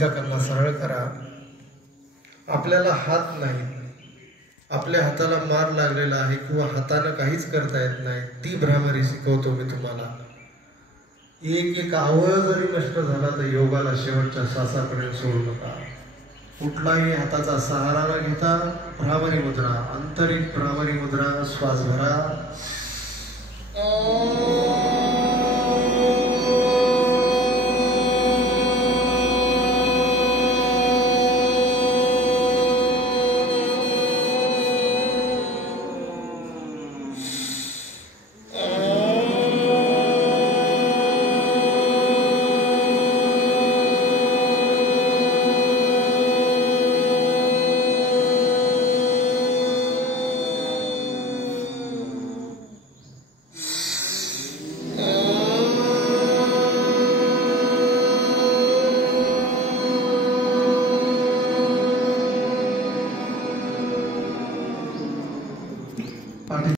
दुचाकांना सरळ करा. आपल्याला हात नाही, आपल्या हाताला मार लागलेला आहे किंवा हातानं काहीच करता येत नाही, ती भ्रामरी शिकवतो मी तुम्हाला. एक एक अवयव जरी नष्ट झाला तर योगाला शेवटच्या श्वासापर्यंत सोडू नका. कुठलाही हाताचा सहारा न घेता भ्रामरी मुद्रा, आंतरिक भ्रामरी मुद्रा. श्वास भरा.